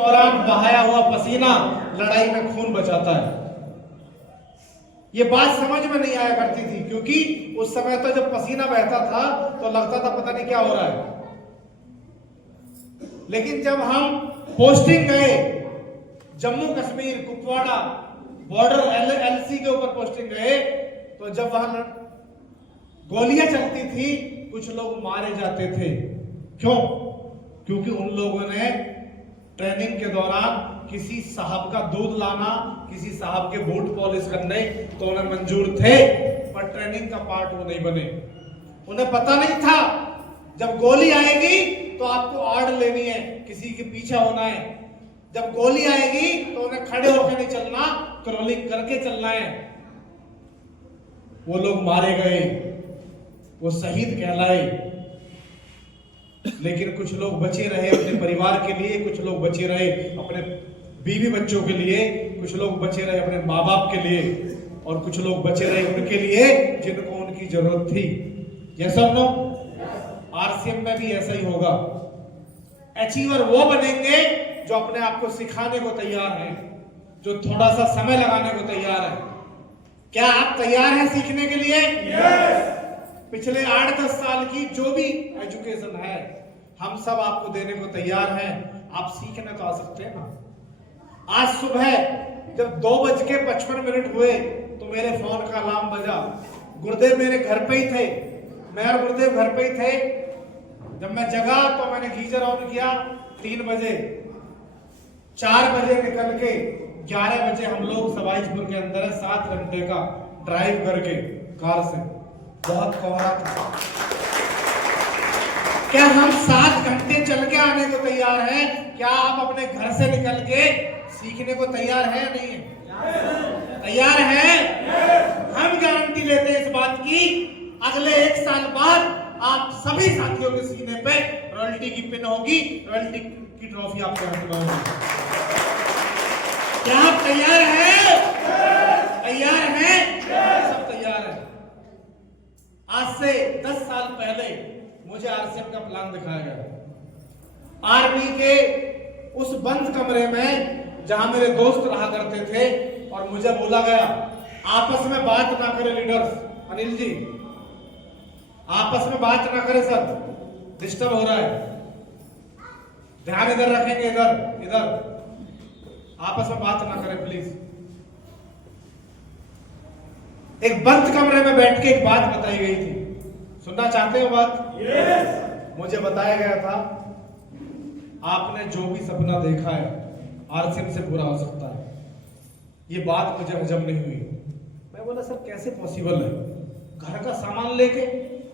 दौरान बहाया हुआ पसीना लड़ाई में खून बचाता है। ये बात समझ में नहीं आया करती थी, क्योंकि उस समय तो जब पसीना बहता था तो लगता था पता नहीं क्या हो रहा है। लेकिन जब हम पोस्टिंग गए जम्मू कश्मीर कुपवाड़ा बॉर्डर एलसी के ऊपर पोस्टिंग गए, तो जब वहां गोलियां चलती थी कुछ लोग मारे जाते थे। क्यों? क्योंकि उन लोगों ने ट्रेनिंग के दौरान किसी साहब का दूध लाना, किसी साहब के बूट पॉलिश करने तो उन्हें मंजूर थे, पर ट्रेनिंग का पार्ट वो नहीं बने। उन्हें पता नहीं था जब गोली आएगी तो आपको आड़ लेनी है, किसी के पीछे होना है। जब गोली आएगी तो उन्हें खड़े होकर नहीं चलना, क्रॉलिंग करके चलना है। वो लोग मारे गए, वो शहीद कहलाए, लेकिन कुछ लोग बचे रहे अपने परिवार के लिए, कुछ लोग बचे रहे अपने बीवी बच्चों के लिए, कुछ लोग बचे रहे अपने माँ बाप के लिए, और कुछ लोग बचे रहे उनके लिए जिनको उनकी जरूरत थी। ये सब लोग आरसीएम में भी ऐसा ही होगा। अचीवर वो बनेंगे जो अपने आप को सिखाने को तैयार हैं, जो थोड़ा सा समय लगाने को तैयार है। क्या आप तैयार हैं सीखने के लिए? yes! पिछले 8-10 साल की जो भी एजुकेशन है हम सब आपको देने को तैयार हैं। आप सीखने तो आ सकते हैं ना। आज सुबह जब 2:55 हुए तो मेरे फोन का अलार्म बजा। गुरुदेव मेरे घर पे ही थे, मैं और गुरुदेव घर पे ही थे। जब मैं जगा तो मैंने गीजर ऑन किया 3 बजे। 4 बजे निकल के 11 बजे हम लोग सवाईजपुर के अंदर है, 7 घंटे का ड्राइव करके कार से। बहुत कोहरा था। क्या हम 7 घंटे चल के आने को तैयार हैं? क्या आप अपने घर से निकल के सीखने को तैयार है या नहीं है? तैयार है? हम गारंटी लेते हैं इस बात की, अगले 1 साल बाद आप सभी साथियों के सीने पे रॉयल्टी की पिन होगी, रॉयल्टी की ट्रॉफी आपके हाथ में होगी। क्या आप तैयार हैं? तैयार हैं? सब तैयार हैं। आज से 10 साल पहले मुझे आरसीएम का प्लान दिखाया गया। आर्मी के उस बंद कमरे में जहां मेरे दोस्त रहा करते थे, और मुझे बोला गया आपस में बात ना करें लीडर्स, अनिल जी आपस में बात ना करें सर, डिस्टर्ब हो रहा है, ध्यान इधर रखेंगे, इधर इधर, आपस में बात ना करें प्लीज। एक बंद कमरे में बैठ के एक बात बताई गई थी, सुनना चाहते हो बात? yes! मुझे बताया गया था आपने जो भी सपना देखा है आरसीएम से पूरा हो सकता है। ये बात मुझे हजम नहीं हुई। मैं बोला सर कैसे पॉसिबल है? घर का सामान लेके,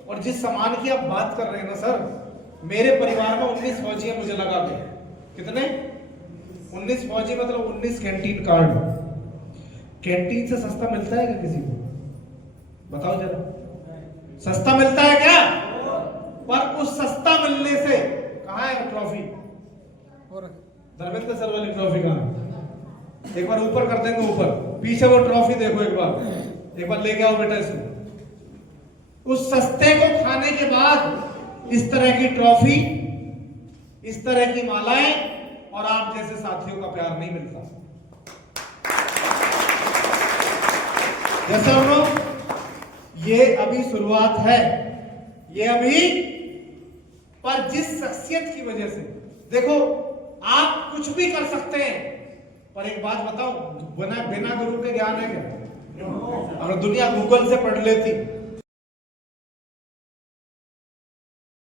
और जिस सामान की आप बात कर रहे हैं ना सर, मेरे परिवार में 19 फौजी है, मुझे लगा के कितने 19 फौजी, मतलब 19 कैंटीन कार्ड। कैंटीन से सस्ता मिलता है क्या किसी को? बताओ जरा, सस्ता मिलता है क्या? पर उस सस्ता मिलने से कहां है ट्रॉफी? धर्मेंद्र सर वाली ट्रॉफी कहां? एक बार ऊपर कर देंगे, ऊपर पीछे वो ट्रॉफी देखो, एक बार लेके आओ बेटा इसको। उस सस्ते को खाने के बाद इस तरह की ट्रॉफी, इस तरह की मालाएं और आप जैसे साथियों का प्यार नहीं मिलता। जैसे हम लोग, ये अभी शुरुआत है, ये अभी, पर जिस शख्सियत की वजह से, देखो आप कुछ भी कर सकते हैं, पर एक बात बताओ, बिना गुरु के ज्ञान है क्या? अगर दुनिया गूगल से पढ़ लेती